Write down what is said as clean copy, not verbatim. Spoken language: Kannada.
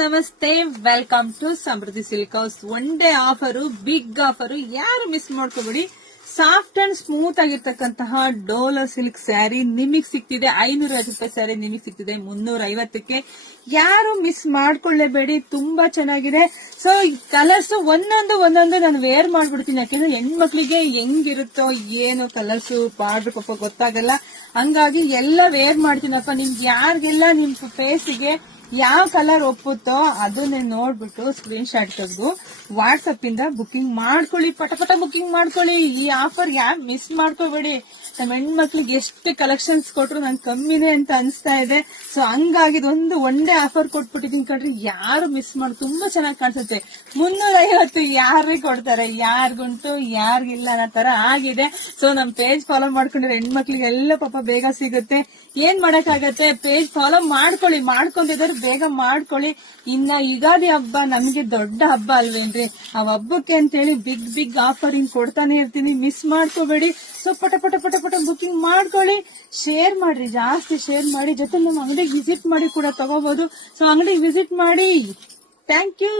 ನಮಸ್ತೆ, welcome to Samruddhi silk house. One day offer, big offer, ಯಾರು ಮಿಸ್ ಮಾಡ್ಕೋಬೇಡಿ. ಸಾಫ್ಟ್ ಅಂಡ್ ಸ್ಮೂತ್ ಆಗಿರ್ತಕ್ಕಂತಹ ಡೋಲೋ ಸಿಲ್ಕ್ ಸ್ಯಾರಿ ನಿಮಗ್ ಸಿಗ್ತಿದೆ 550 ರೂಪಾಯಿ ಸ್ಯಾರಿ ನಿಮಗ್ ಸಿಗ್ತಿದೆ 350ಕ್ಕೆ. ಯಾರು ಮಿಸ್ ಮಾಡ್ಕೊಳ್ಳೇಬೇಡಿ, ತುಂಬಾ ಚೆನ್ನಾಗಿದೆ. ಸೊ ಕಲರ್ಸ್ ಒಂದೊಂದು ನಾನು ವೇರ್ ಮಾಡ್ಬಿಡ್ತೀನಿ, ಯಾಕಂದ್ರೆ ಹೆಣ್ಮಕ್ಳಿಗೆ ಹೆಂಗಿರುತ್ತೋ ಏನು ಕಲರ್ಸ್ ಬಾರ್ಡರ್ ಪಾಪ ಗೊತ್ತಾಗಲ್ಲ. ಹಂಗಾಗಿ ಎಲ್ಲ ವೇರ್ ಮಾಡ್ತೀನಪ್ಪ. ನಿಮ್ಗೆ ಯಾರಿಗೆಲ್ಲ ನಿಮ್ ಫೇಸಿಗೆ ಯಾವ ಕಲರ್ ಒಪ್ಪುತ್ತೋ ಅದನ್ನೇ ನೋಡ್ಬಿಟ್ಟು ಸ್ಕ್ರೀನ್ ಶಾಟ್ ತೆಗೆದು ವಾಟ್ಸಪ್ ಇಂದ ಬುಕಿಂಗ್ ಮಾಡ್ಕೊಳ್ಳಿ, ಪಟ ಬುಕಿಂಗ್ ಮಾಡ್ಕೊಳ್ಳಿ. ಈ ಆಫರ್ ಯಾರು ಮಿಸ್ ಮಾಡ್ಕೋಬೇಡಿ. ನಮ್ಮ ಹೆಣ್ಮಕ್ಳಿಗೆ ಎಷ್ಟು ಕಲೆಕ್ಷನ್ಸ್ ಕೊಟ್ರು ನಂಗೆ ಕಮ್ಮಿನೇ ಅಂತ ಅನಿಸ್ತಾ ಇದೆ. ಸೊ ಹಂಗಾಗಿ ಒಂದು ಒನ್ ಡೇ ಆಫರ್ ಕೊಟ್ಬಿಟ್ಟಿದೀನಿ ಕಣ್ರಿ, ಯಾರು ಮಿಸ್ ಮಾಡಿ. ತುಂಬಾ ಚೆನ್ನಾಗಿ ಕಾಣಿಸುತ್ತೆ. 350 ಯಾರಿಗೆ ಕೊಡ್ತಾರೆ, ಯಾರಿಗುಂಟು ಯಾರಿಗಿಲ್ಲ ಅನ್ನೋ ತರ ಆಗಿದೆ. ಸೊ ನಮ್ ಪೇಜ್ ಫಾಲೋ ಮಾಡ್ಕೊಂಡ್ರೆ ಹೆಣ್ಮಕ್ಳಿಗೆ ಎಲ್ಲ ಪಾಪ ಬೇಗ ಸಿಗುತ್ತೆ. ಏನ್ ಮಾಡಕ್ಕಾಗತ್ತೆ, ಪೇಜ್ ಫಾಲೋ ಮಾಡ್ಕೊಳ್ಳಿ, ಮಾಡ್ಕೊಂಡಿದ್ದಾರೆ ಬೇಗ ಮಾಡ್ಕೊಳ್ಳಿ. ಇನ್ನ ಯುಗಾದಿ ಹಬ್ಬ ನಮ್ಗೆ ದೊಡ್ಡ ಹಬ್ಬ ಅಲ್ವೇನ್ರಿ, ಆ ಹಬ್ಬಕ್ಕೆ ಅಂತೇಳಿ ಬಿಗ್ ಆಫರಿಂಗ್ ಕೊಡ್ತಾನೆ ಇರ್ತೀನಿ, ಮಿಸ್ ಮಾಡ್ಕೋಬೇಡಿ. ಸೊ ಪಟ ಬುಕಿಂಗ್ ಮಾಡ್ಕೊಳ್ಳಿ, ಶೇರ್ ಮಾಡ್ರಿ, ಜಾಸ್ತಿ ಶೇರ್ ಮಾಡಿ. ಜೊತೆ ನಮ್ಮ ಅಂಗಡಿಗೆ ವಿಸಿಟ್ ಮಾಡಿ ಕೂಡ ತಗೋಬಹುದು. ಸೊ ಅಂಗಡಿಗೆ ವಿಸಿಟ್ ಮಾಡಿ. Thank you.